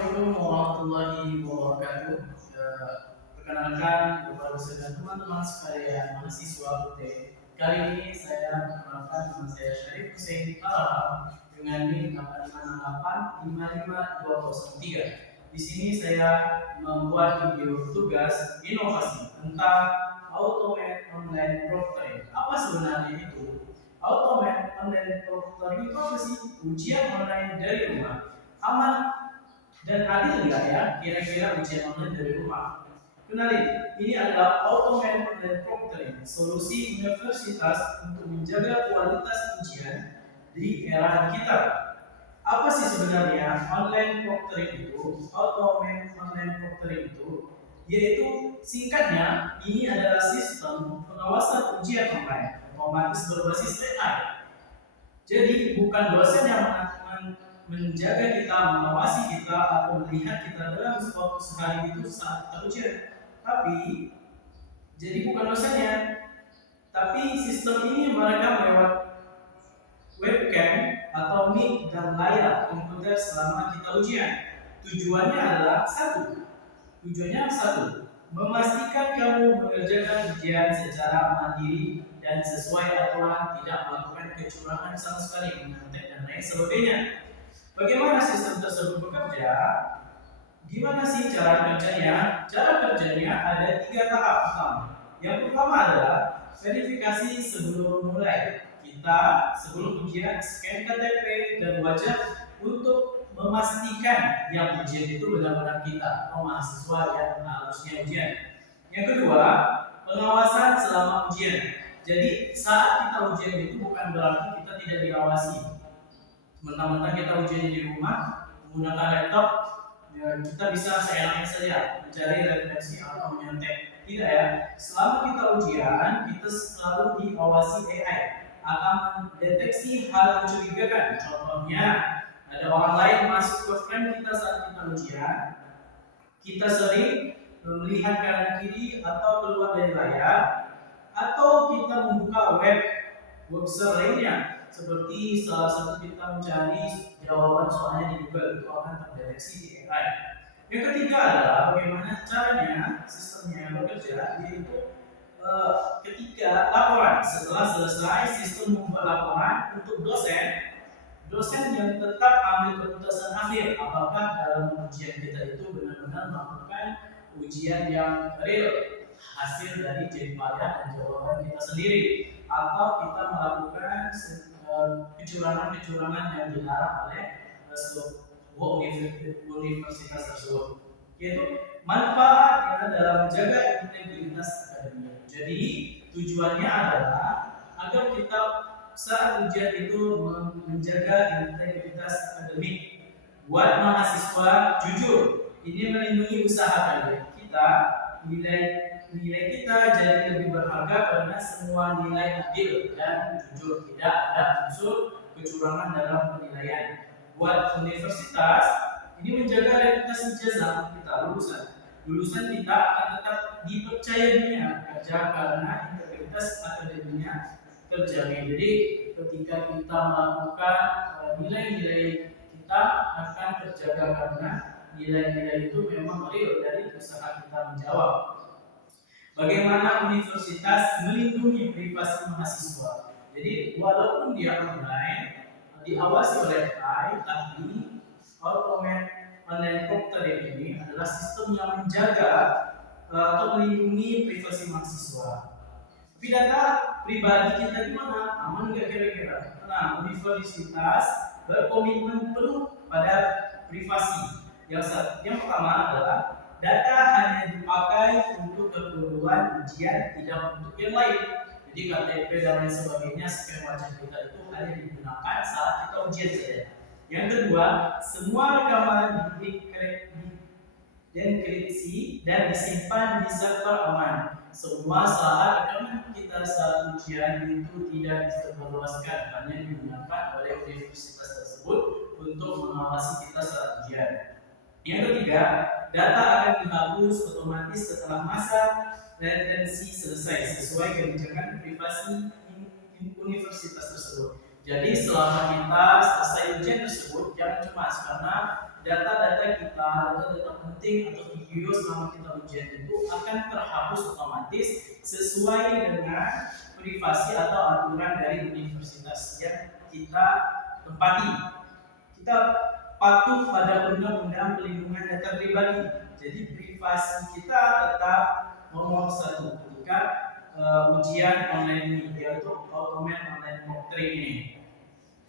Assalamualaikum warahmatullahi wabarakatuh. Perkenalkan kepada saya dan teman-teman sekalian mahasiswa UT. Kali ini saya memperkenalkan nama saya Syarif Hussein Alham dengan NIM 858555203. Di sini saya membuat video tugas inovasi tentang automate online proctoring. Apa sebenarnya itu? Automate online proctoring itu apa sih? Ujian online dari rumah. Aman dan adil nggak ya kira-kira ujian online dari rumah? Kenalin, ini adalah Automated Online Proctoring, solusi universitas untuk menjaga kualitas ujian di era digital. Apa sih sebenarnya online proctoring itu? Automated Online Proctoring itu yaitu singkatnya ini adalah sistem pengawasan ujian online otomatis berbasis AI. Jadi bukan dosen yang menjaga kita, mengawasi kita, atau melihat kita dalam waktu sehari itu saat kita ujian. Tapi jadi bukan dosennya, tapi sistem ini merekam lewat webcam atau mic dan layar komputer selama kita ujian. Tujuannya satu, memastikan kamu mengerjakan ujian secara mandiri dan sesuai aturan, tidak melakukan kecurangan sama sekali, menyantet dan lain sebagainya. Bagaimana sistem tersebut bekerja? Gimana sih cara kerjanya? Cara kerjanya ada 3 tahap utama. Yang pertama adalah verifikasi sebelum mulai. Kita sebelum ujian scan KTP dan wajah untuk memastikan yang ujian itu benar-benar kita atau mahasiswa yang harusnya ujian. Yang kedua, pengawasan selama ujian. Jadi saat kita ujian itu bukan berarti kita tidak diawasi. Mentang-mentang kita ujian di rumah menggunakan laptop, ya, kita bisa seenaknya saja mencari referensi atau menyontek. Tidak ya, selama kita ujian kita selalu diawasi AI akan mendeteksi hal mencurigakan. Contohnya ada orang lain masuk ke frame kita saat kita ujian, kita sering melihat kanan kiri atau keluar dari layar, atau kita membuka website lainnya, seperti salah satu kita mencari jawaban soalnya di Google, itu akan terdeteksi di AI. Yang ketiga adalah bagaimana caranya sistemnya bekerja, yaitu ketika laporan setelah selesai sistem membuat laporan untuk dosen yang tetap ambil keputusan akhir apakah dalam ujian kita itu benar-benar melakukan ujian yang real, hasil dari jeripaya dan jawaban kita sendiri, atau kita melakukan kecurangan-kecurangan yang dilarang oleh sebuah universitas tersebut. Yaitu manfaatnya dalam menjaga integritas akademik. Jadi tujuannya adalah agar kita saat ujian itu menjaga integritas akademik. Buat mahasiswa jujur, ini melindungi usaha kita, nilai kita jadi lebih berharga karena semua nilai adil dan jujur, tidak ada unsur kecurangan dalam penilaian. Buat universitas, ini menjaga reputasi ijazah kita lulusan kita akan tetap dipercaya dunia kerja karena integritas akademiknya terjamin. Jadi ketika kita melakukan nilai-nilai kita akan terjaga karena nilai-nilai itu memang real dari usaha kita menjawab. Bagaimana universitas melindungi privasi mahasiswa? Jadi walaupun dia online diawasi oleh AI, tapi automated online proctoring ini adalah sistem yang menjaga atau melindungi privasi mahasiswa. Tapi data pribadi kita gimana? Aman nggak kira-kira? Nah, universitas berkomitmen penuh pada privasi. Yang pertama adalah data hanya dipakai untuk keperluan ujian, tidak untuk yang lain. Jadi KTP dan lain sebagainya, scan wajah kita itu hanya digunakan saat kita ujian saja. Yang kedua, semua rekaman dienkripsi dan disimpan di server aman. Semua saat rekaman kita saat ujian itu tidak disebarluaskan, hanya digunakan oleh universitas tersebut untuk mengawasi kita saat ujian. Yang ketiga, data akan dihapus otomatis setelah masa retensi selesai sesuai kebijakan privasi universitas tersebut. Jadi selama kita selesai ujian tersebut, jangan cemas karena data-data kita data-data penting atau video selama kita ujian itu akan terhapus otomatis sesuai dengan privasi atau aturan dari universitas yang kita tempati. Kita patuh pada undang-undang perlindungan data pribadi. Jadi privasi kita tetap nomor satu ketika ujian online ini, yaitu automated online mock trial ini.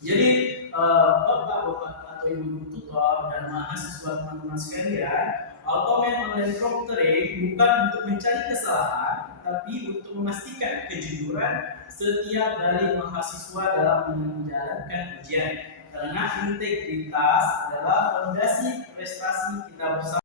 Jadi bapak-bapak atau ibu tutor dan mahasiswa teman-teman sekalian, automated online mock trial bukan untuk mencari kesalahan, tapi untuk memastikan kejujuran setiap dari mahasiswa dalam menjalankan ujian. Karena integritas adalah fondasi prestasi kita bersama.